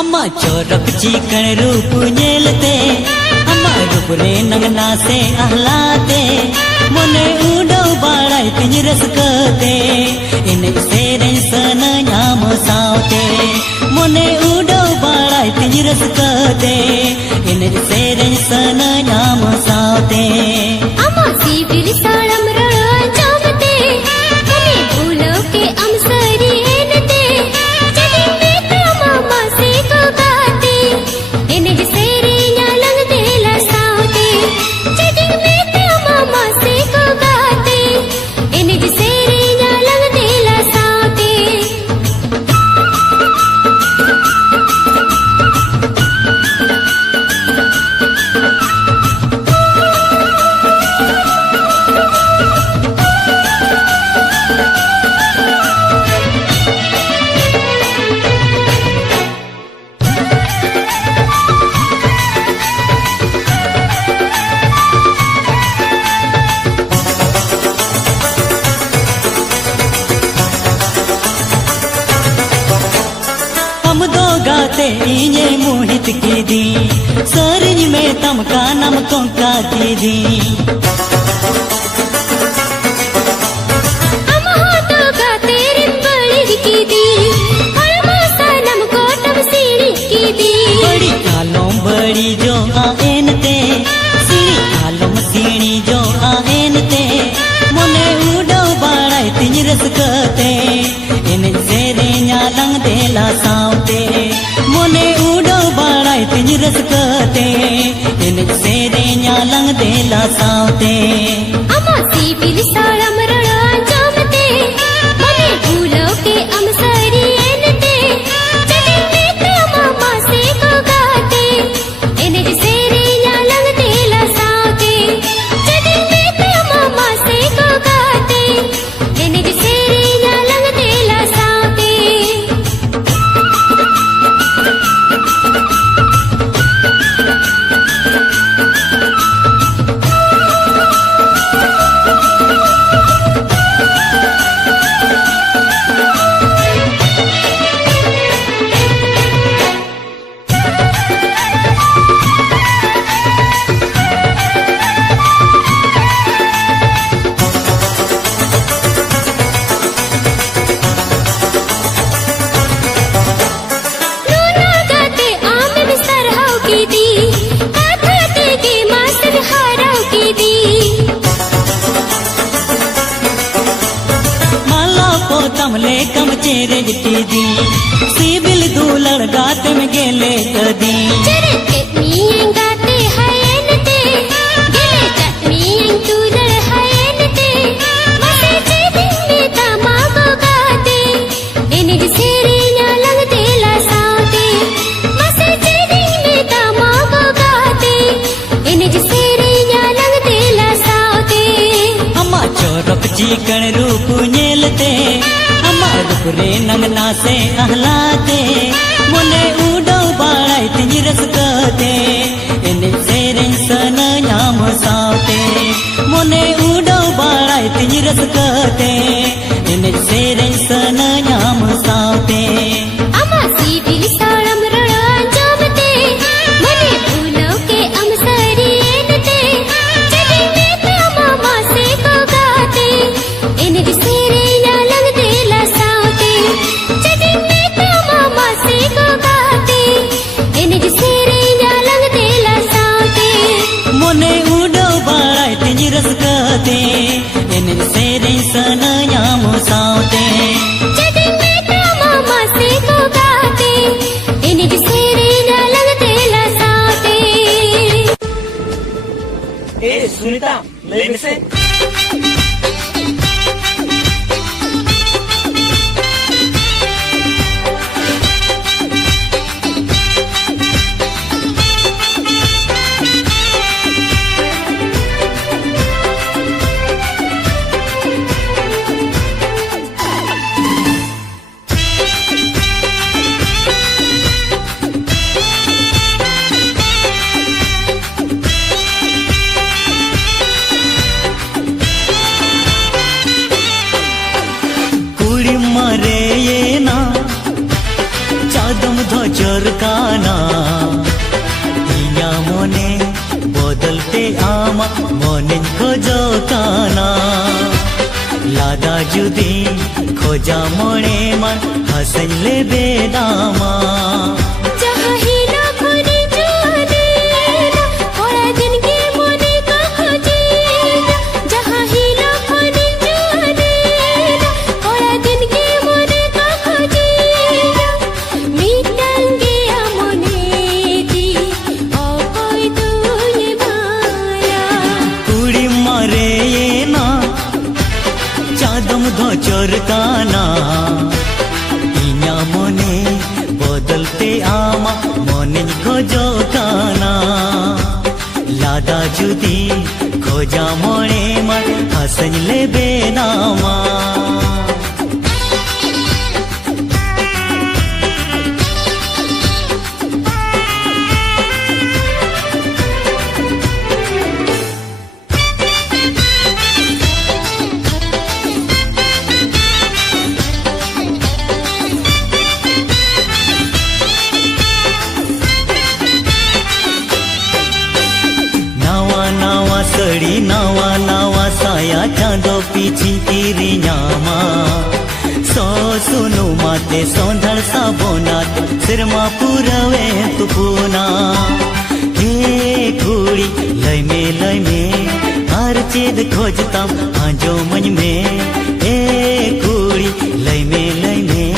Amah Chorok Chikan Roop Nelta Amah Roop re nangna se ahlate Mone udo barai tin raskate Ene sereng sana nyam saute Mone udo barai tin raskate Ene sereng sana nyam saute Amah sibil salam ran jamte Mone bhulo ke am Sariena te Jadi mitra mama se ko gaate Ene Sariena lang dela saute Jadi mitra mama se ko gaate Ene Sariena lang dela saute हम दो गाते इन्हे मोहित की दी सरज में तमका नमकों का की दी Amah to gaate rimbali ki di Almasa namko tab siri ki di बड़ी आलों बड़ी जो आएन ते सीरी आलों सीणी जो आएन ते मोने उड़ो बाड़ाई तिज रसकते इन सेरे न्यालंग देला सावते मोने उड़ो बाड़ाई तिज रसकते इन सेरे न्यालंग देला सावते Amah sibil salam ran jamte Mone bhulo ke am Sariena te Jadi mitra mama se ko gaate Ene Sariena lang dela saute Jadi mitra mama se ko gaate Ene Sariena lang dela saute Nona gaate aame bisar hau ki di Katha te ke master harau ki di माला पोतम ले कम चेरे जटी दी CIBIL दूलड़ गात में गेले कदी Jere ketmiyeng gaate hayen te Gele chatmiyeng tudar hayen te Mase chedin me tamago gaate Ene Sariena lang dela saute Mase chedin me tamago gaate Ene Sariena lang dela saute Amah Chorok Chikan Roop Nelta Amah Roop re nangna se ahlate Mone udo barai tij raskate Ene sereng sana nyam saute Mone udo barai tij raskate Ene sereng sana nyam saute Amah sibil salam ran jamte Mone bhulo ke am Sariena te Jadi mitra mama se ko gaate Ene Sariena lang dela saute Jadi mitra mama se ko gaate Ene Sariena lang dela saute Mone udo barai tij raskate Ene sereng sana nyam saute Jadi mitra mama se ko gaate Ene Sariena lang dela saute Sunita लेने से चादम धोचर काना इया मोने बदलते आमा मोने खोजो काना लादा जुदी खोजा मोने मन हसन ले बेदामा जहाँ हीरा खोने जाने ना थोड़ा दिन के मोने का खोजेगा जहाँ हीरा खोने जाने ना थोड़ा दिन के मोने का खोजेगा मिटांगे मोने दी ओ कोई दूल्हे माया कुड़ी मारे ये ना चादम धोचर काना इया मोने बदलते आमा मोने खोजो काना लादा जुदी खोजा मोने मन हसन ले बेनामा सड़ी नावा नावा साया चांदो पीछी तीरी न्यामा सो सुनु माते सौंधर सा बोनाते सिर मा पुरवे तुपुना हे कुड़ी लय में हर चीज खोजता आजो मन में हे कुड़ी लय में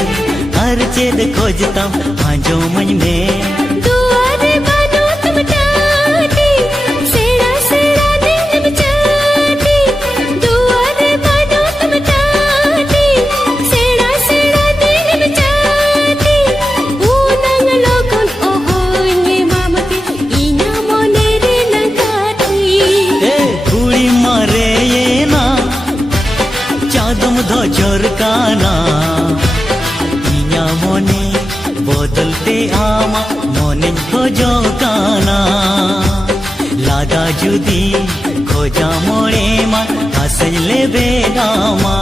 हर चीज खोजता आजो मन में धोचर काना इया मोने बदलते आमा मोने खोजो काना लादा जुदी खोजा मोने मा हसन ले बेदामा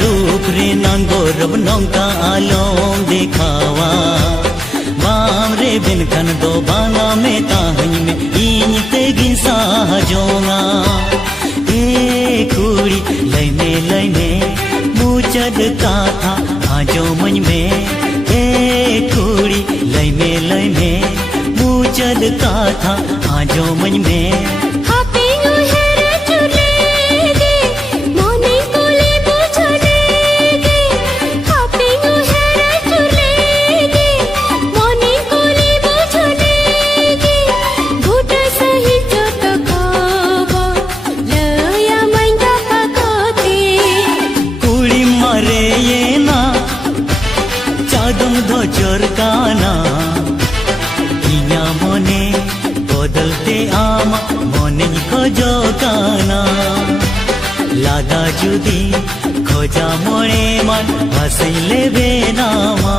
रूप रे नंगोरब नौका आलोम दिखावा बाम रे बिन खन दो बांगा में ताहनी में इन ते गिंसा जोंगा ए कुड़ी लय में मुचद का था आजो मन में ए कुड़ी लय में मुचद का था आजो मन में धोचर काना इया मोने बदलते आमा मोने खोजो काना लादा जुदी खोजा मोने मन हसन ले बेनामा